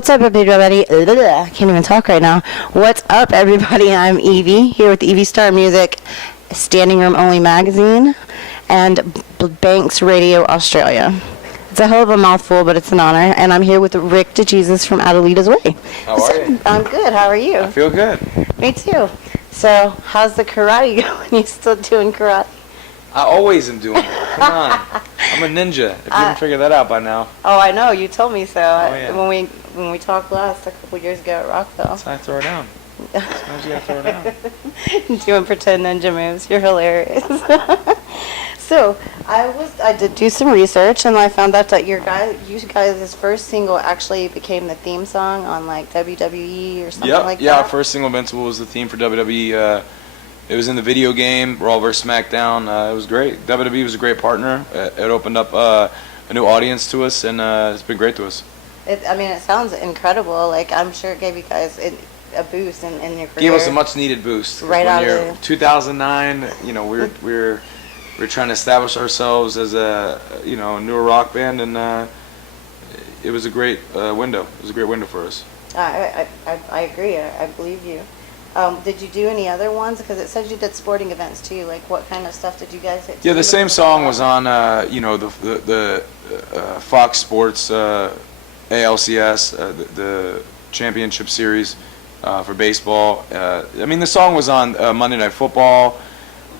What's up, everybody? I can't even talk right now. What's up, everybody? I'm Evie, here with Evie Star Music, Standing Room Only Magazine, and Banks Radio Australia. It's a hell of a mouthful, but it's an honor. And I'm here with Rick DeJesus from Adelitas Way. How are you? I'm good. How are you? I feel good. Me too. So, how's the karate going? You still doing karate? I always am doing it. Come on. I'm a ninja, if you haven't figured that out by now. Oh, I know. You told me so. Oh, yeah. When we talked last a couple years ago at Rockville. That's how I throw it down. Sometimes you gotta throw it down. Doing pretend ninja moves. You're hilarious. So, I did do some research, and I found out that you guys' first single actually became the theme song on like WWE or something like that. Yeah, our first single, Invincible, was the theme for WWE. It was in the video game, Raw vs. SmackDown. It was great. WWE was a great partner. It opened up a new audience to us, and it's been great to us. It sounds incredible. Like, I'm sure it gave you guys a boost in your career. Gave us a much-needed boost. Right out of the 2009, we're trying to establish ourselves as a newer rock band, and it was a great window. It was a great window for us. I agree. I believe you. Did you do any other ones? Because it says you did sporting events too. Like, what kind of stuff did you guys hit? Yeah, the same song was on the Fox Sports ALCS, the championship series for baseball. The song was on Monday Night Football.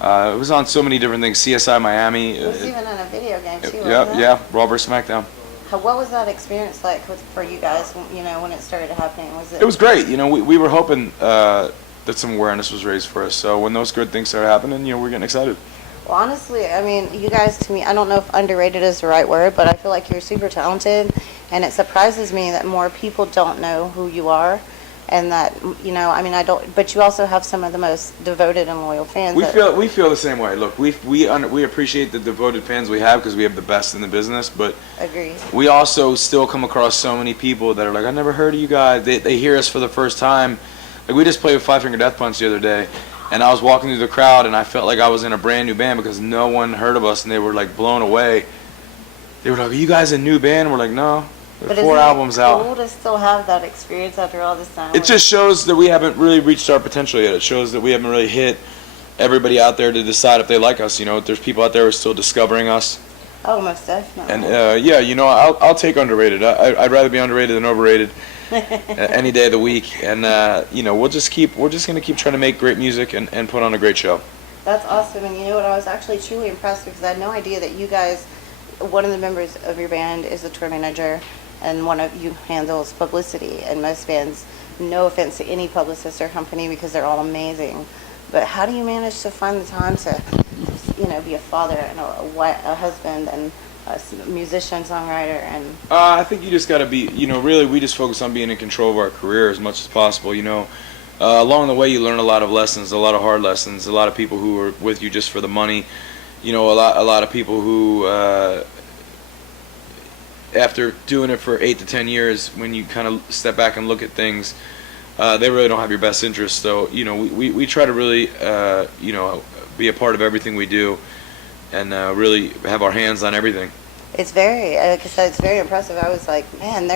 It was on so many different things. CSI Miami. It was even in a video game too. Yeah, Raw vs. SmackDown. What was that experience like for you guys? When it started happening, It was great. We were hoping that some awareness was raised for us. So when those good things started happening, we're getting excited. Well, honestly, you guys, to me, I don't know if underrated is the right word, but I feel like you're super talented, and it surprises me that more people don't know who you are. And that, I don't. But you also have some of the most devoted and loyal fans. We feel the same way. Look, we appreciate the devoted fans we have because we have the best in the business. But agree. We also still come across so many people that are like, I never heard of you guys. They hear us for the first time. Like, we just played with Five Finger Death Punch the other day, and I was walking through the crowd and I felt like I was in a brand new band because no one heard of us, and they were like blown away. They were like, "Are you guys a new band?" We're like, "No." But 4 albums out. It's cool to still have that experience after all this time. It just shows that we haven't really reached our potential yet. It shows that we haven't really hit everybody out there to decide if they like us. There's people out there who are still discovering us. Oh, most definitely. And I'll take underrated. I'd rather be underrated than overrated any day of the week. And we're just gonna keep trying to make great music and put on a great show. That's awesome. And you know what? I was actually truly impressed because I had no idea that you guys, one of the members of your band is the tour manager. And one of you handles publicity, and most bands, no offense to any publicist or company because they're all amazing, but how do you manage to find the time to be a father and a husband and a musician, songwriter, and I think you just got to be, really we just focus on being in control of our career as much as possible. Along the way you learn a lot of lessons, a lot of hard lessons, a lot of people who are with you just for the money, a lot of people who after doing it for 8 to 10 years, when you kind of step back and look at things, they really don't have your best interest. So, we try to really, be a part of everything we do and really have our hands on everything. It's very, like I said, it's very impressive. I was like, man,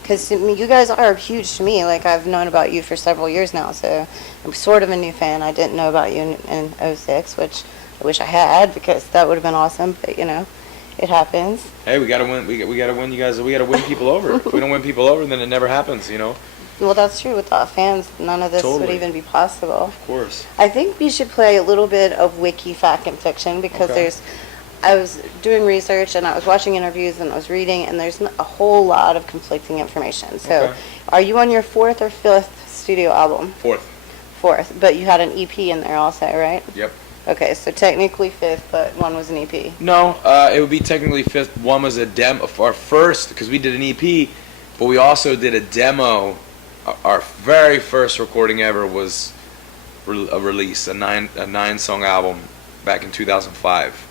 because you guys are huge to me. Like, I've known about you for several years now, so I'm sort of a new fan. I didn't know about you in '06, which I wish I had because that would have been awesome, but, it happens. Hey, we gotta win. We gotta win, you guys. We gotta win people over. If we don't win people over, then it never happens. Well, that's true. Without fans, none of this would even be possible. Of course. I think we should play a little bit of Wiki Fact and Fiction because I was doing research and I was watching interviews and I was reading, and there's a whole lot of conflicting information. So, Are you on your 4th or 5th studio album? 4th. 4th, but you had an EP in there also, right? Yep. Okay, so technically 5th, but one was an EP. No, it would be technically 5th. One was a demo, our first, because we did an EP, but we also did a demo. Our very first recording ever was a release, a 9-song album back in 2005.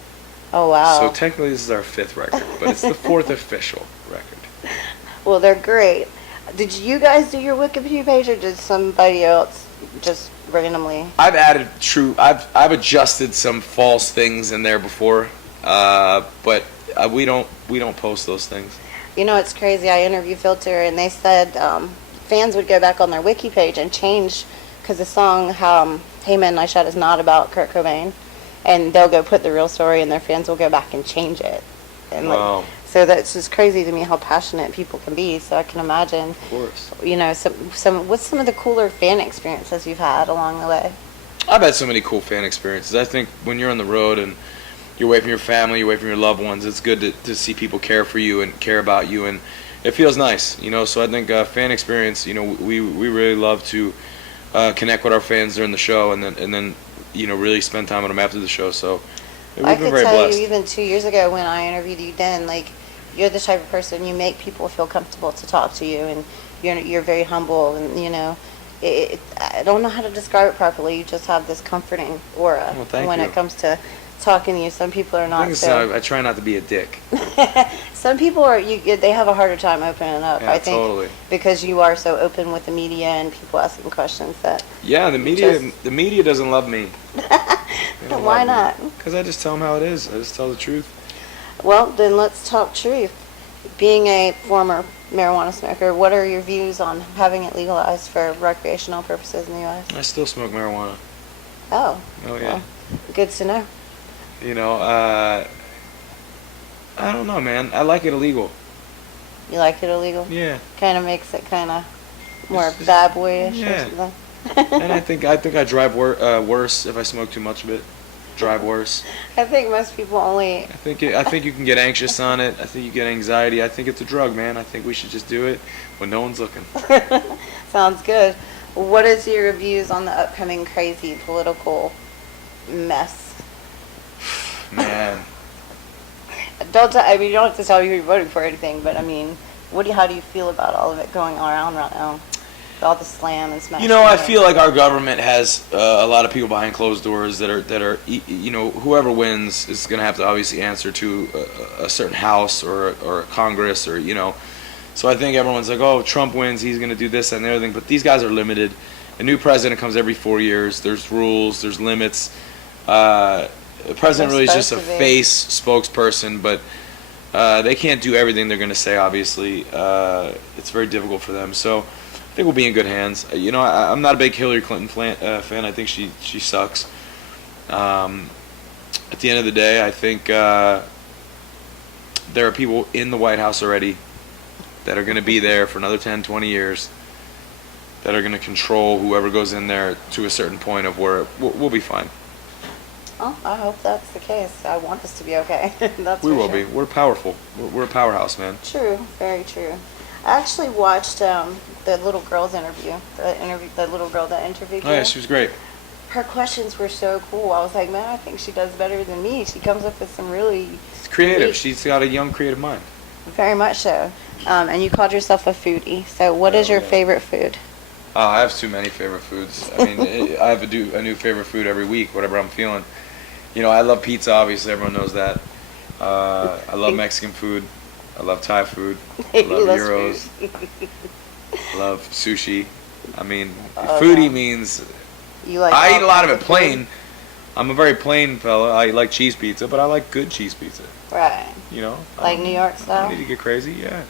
Oh, wow. So technically this is our 5th record, but it's the 4th official record. Well, they're great. Did you guys do your Wikipedia page, or did somebody else just randomly? I've adjusted some false things in there before, but we don't post those things. You know, it's crazy. I interviewed Filter, and they said fans would go back on their wiki page and change, because the song "Hey Man, I Shot" is not about Kurt Cobain, and they'll go put the real story, and their fans will go back and change it. And Wow. so that's just crazy to me how passionate people can be. So I can imagine. Of course. You know, what's some of the cooler fan experiences you've had along the way? I've had so many cool fan experiences. I think when you're on the road and you're away from your family, you're away from your loved ones, it's good to see people care for you and care about you, and it feels nice, you know. So I think fan experience, you know, we really love to connect with our fans during the show, and then you know, really spend time with them after the show. So we've I been could very tell blessed. you, even 2 years ago when I interviewed you, then like you're the type of person, you make people feel comfortable to talk to you, and you're very humble, and you know. I don't know how to describe it properly. You just have this comforting aura Well, thank when you. it comes to talking to you. Some people are I, not think it's, so. I try not to be a dick. Some people are. They have a harder time opening up. Yeah, I think totally. because you are so open with the media and people asking questions that. Yeah, the media doesn't love me. Why not? Because I just tell them how it is. I just tell the truth. Well, then let's talk truth. Being a former marijuana smoker, what are your views on having it legalized for recreational purposes in the U.S.? I still smoke marijuana. Oh. Oh yeah. Well, good to know. You know, I don't know, man. I like it illegal. You like it illegal? Yeah. Kind of makes it kind of more bad boyish Yeah. or something. And I think I drive worse if I smoke too much of it. Drive worse. I think most people only. I think you can get anxious on it. I think you get anxiety. I think it's a drug, man. I think we should just do it when no one's looking. Sounds good. What is your views on the upcoming crazy political mess? Man. I mean, you don't have to tell me who you're voting for or anything, but I mean, how do you feel about all of it going around right now? All the slam and smash. You know, I feel like our government has a lot of people behind closed doors that are you know, whoever wins is going to have to obviously answer to a certain house or a Congress, or you know. So I think everyone's like, oh, Trump wins, he's going to do this and the other thing. But these guys are limited. A new president comes every 4 years. There's rules. There's limits. The president really is just a face spokesperson, but they can't do everything they're going to say. Obviously, it's very difficult for them. So I think we'll be in good hands. You know, I'm not a big Hillary Clinton fan. I think she sucks. At the end of the day, I think there are people in the White House already that are going to be there for another 10, 20 years that are going to control whoever goes in there to a certain point of where we'll be fine. Oh, I hope that's the case. I want this to be okay. That's We for will sure. be. We're powerful. We're a powerhouse, man. True, very true. I actually watched the little girl's interview. The little girl that interviewed you. Oh yeah, she was great. Her questions were so cool. I was like, man, I think she does better than me. She comes up with some really She's creative. unique- She's got a young, creative mind. Very much so. And you called yourself a foodie. So what is your yeah. favorite food? Oh, I have too many favorite foods. I mean, I have a new favorite food every week, whatever I'm feeling. You know, I love pizza, obviously, everyone knows that. I love Mexican food. I love Thai food. I He love loves gyros. food. I love sushi. I mean, Oh, foodie yeah. means You like I all eat a lot of kinds it food? plain. I'm a very plain fella. I like cheese pizza, but I like good cheese pizza. Right. You know? Like New York I style? need to get crazy, yeah.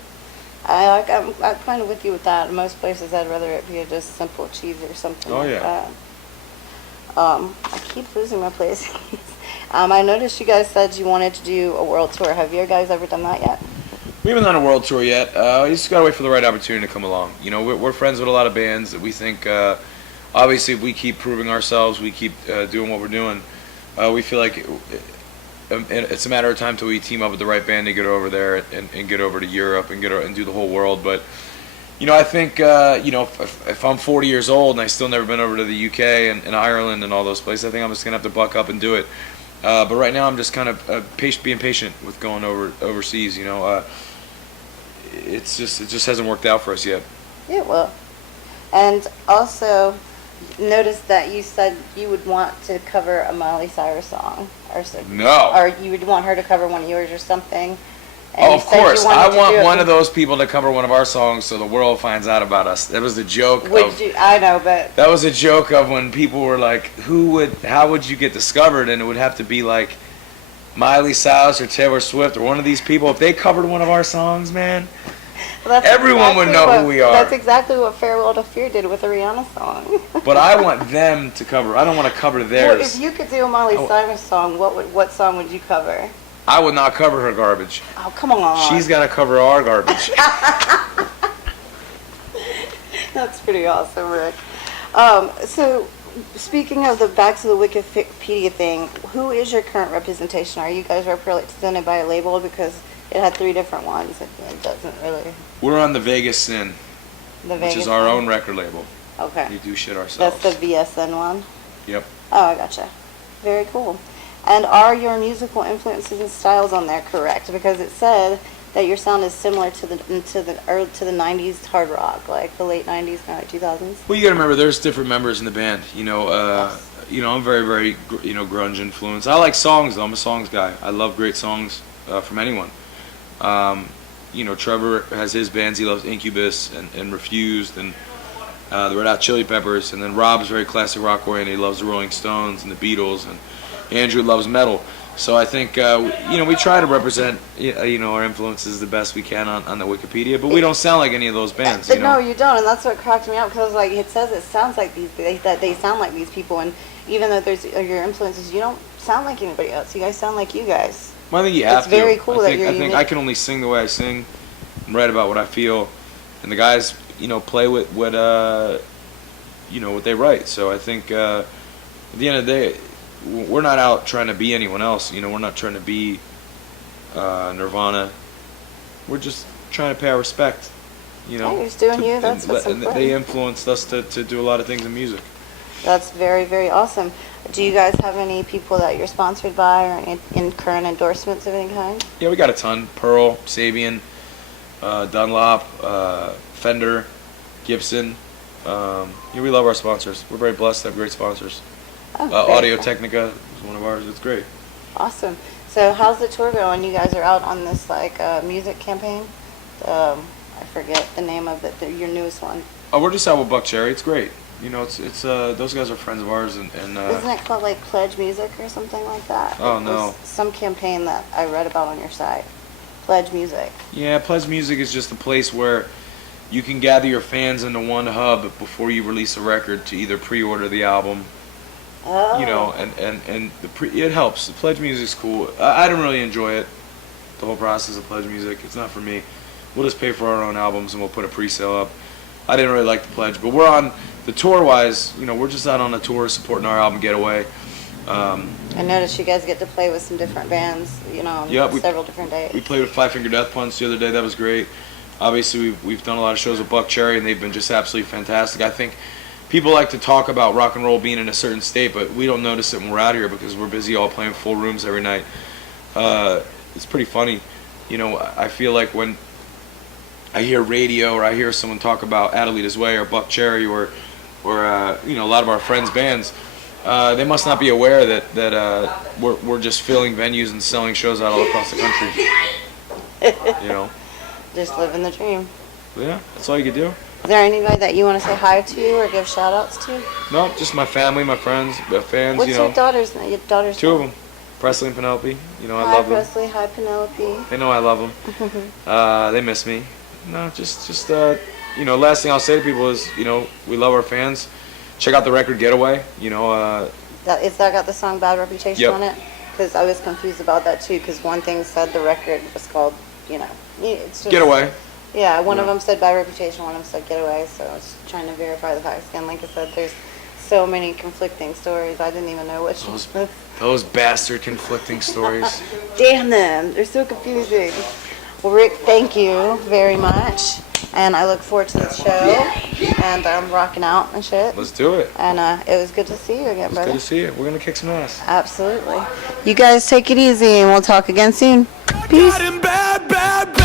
I'm kind of with you with that. Most places, I'd rather it be just simple cheese or something Oh, like yeah. that. I keep losing my place. I noticed you guys said you wanted to do a world tour. Have you guys ever done that yet? We haven't done a world tour yet. We just gotta wait for the right opportunity to come along. You know, we're friends with a lot of bands that we think, obviously, if we keep proving ourselves, we keep doing what we're doing, we feel like it's a matter of time till we team up with the right band to get over there and get over to Europe and and do the whole world. But you know, I think you know, if I'm 40 years old and I still never been over to the UK and Ireland and all those places, I think I'm just gonna have to buck up and do it. But right now, I'm just kind of being patient with going overseas. You know, it just hasn't worked out for us yet. Yeah, well. And also, notice that you said you would want to cover a Miley Cyrus song, or so, No. or you would want her to cover one of yours or something. And Oh, you of said you course. wanted I to do want it one with- of those people to cover one of our songs so the world finds out about us. That was the joke. Would you? I know, but That was a joke of when people were like, how would you get discovered? And it would have to be like, Miley Cyrus or Taylor Swift or one of these people, if they covered one of our songs, man, Well, everyone would know who we are. That's exactly what Farewell to Fear did with the Rihanna song. But I want them to cover. I don't want to cover theirs. Well, if you could do a Miley Cyrus song, what song would you cover? I would not cover her garbage. Oh, come on. She's got to cover our garbage. That's pretty awesome, Rick. So, speaking of back to the Wikipedia thing, who is your current representation? Are you guys represented by a label? Because it had 3 different ones. It doesn't really. We're on the Vegas Sin, which is our own record label. Okay. We do shit ourselves. That's the VSN one? Yep. Oh, I gotcha. Very cool. And are your musical influences and styles on there correct? Because it said that your sound is similar to the 90s hard rock, like the late 90s, kind of like 2000s. Well, you got to remember, there's different members in the band. Yes. I'm very, very, grunge influenced. I like songs, though. I'm a songs guy. I love great songs from anyone. Trevor has his bands. He loves Incubus and Refused and the Red Hot Chili Peppers. And then Rob's very classic rock oriented. He loves the Rolling Stones and the Beatles. And Andrew loves metal. So I think, we try to represent, our influences the best we can on the Wikipedia, but we don't sound like any of those bands. No, you don't, and that's what cracked me up, because it says it sounds like that they sound like these people, and even though there's your influences, you don't sound like anybody else. You guys sound like you guys. Well, I think you have it's very cool I that think, you're I think unique. I can only sing the way I sing and write about what I feel, and the guys, play with what they write. So I think at the end of the day, we're not out trying to be anyone else. We're not trying to be Nirvana. We're just trying to pay our respect. Yeah, you're just doing you. That's what's important. And they influenced us to do a lot of things in music. That's very, very awesome. Do you guys have any people that you're sponsored by or any current endorsements of any kind? Yeah, we got a ton. Pearl, Sabian, Dunlop, Fender, Gibson. We love our sponsors. We're very blessed to have great sponsors. Oh, Audio Technica is one of ours. It's great. Awesome. So how's the tour going? You guys are out on this music campaign. I forget the name of it. Your newest one. Oh, we're just out with Buck Cherry. It's great. It's those guys are friends of ours and Isn't it called like PledgeMusic or something like that? Oh, It was no. some campaign that I read about on your site. PledgeMusic. Yeah, PledgeMusic is just a place where you can gather your fans into one hub before you release a record to either pre-order the album. Oh. It helps. The Pledge Music's cool. I don't really enjoy it, the whole process of Pledge Music. It's not for me. We'll just pay for our own albums and we'll put a pre-sale up. I didn't really like the Pledge, but we're on the tour-wise. We're just out on a tour supporting our album Getaway. I noticed you guys get to play with some different bands, on several different days. We played with Five Finger Death Punch the other day. That was great. Obviously, we've done a lot of shows with Buck Cherry, and they've been just absolutely fantastic. I think people like to talk about rock and roll being in a certain state, but we don't notice it when we're out here because we're busy all playing full rooms every night. It's pretty funny. I feel like when I hear radio or I hear someone talk about Adelitas Way or Buck Cherry or a lot of our friends' bands, they must not be aware that we're just filling venues and selling shows out all across the country. Just living the dream. Yeah, that's all you can do. Is there anybody that you want to say hi to or give shout-outs to? No, just my family, my friends, my fans. What's your daughter's name? Your daughter's 2 of name? them, Presley and Penelope. I Hi, love them. Presley. Hi, Penelope. They know I love them. They miss me. No, just last thing I'll say to people is, we love our fans. Check out the record Getaway. That got the song Bad Reputation Yep. on it? Because I was confused about that too, because one thing said the record was called, it's just... Getaway. Yeah, one of them said Bad Reputation, one of them said Getaway, so I was trying to verify the facts again. Like I said, there's so many conflicting stories, I didn't even know which was. Those bastard conflicting stories. Damn them, they're so confusing. Well, Rick, thank you very much, and I look forward to the show, and I'm rocking out and shit. Let's do it. And it was good to see you again, brother. Good to see you. We're gonna kick some ass. Absolutely. You guys take it easy, and we'll talk again soon. Peace. Got him bad, bad, bad.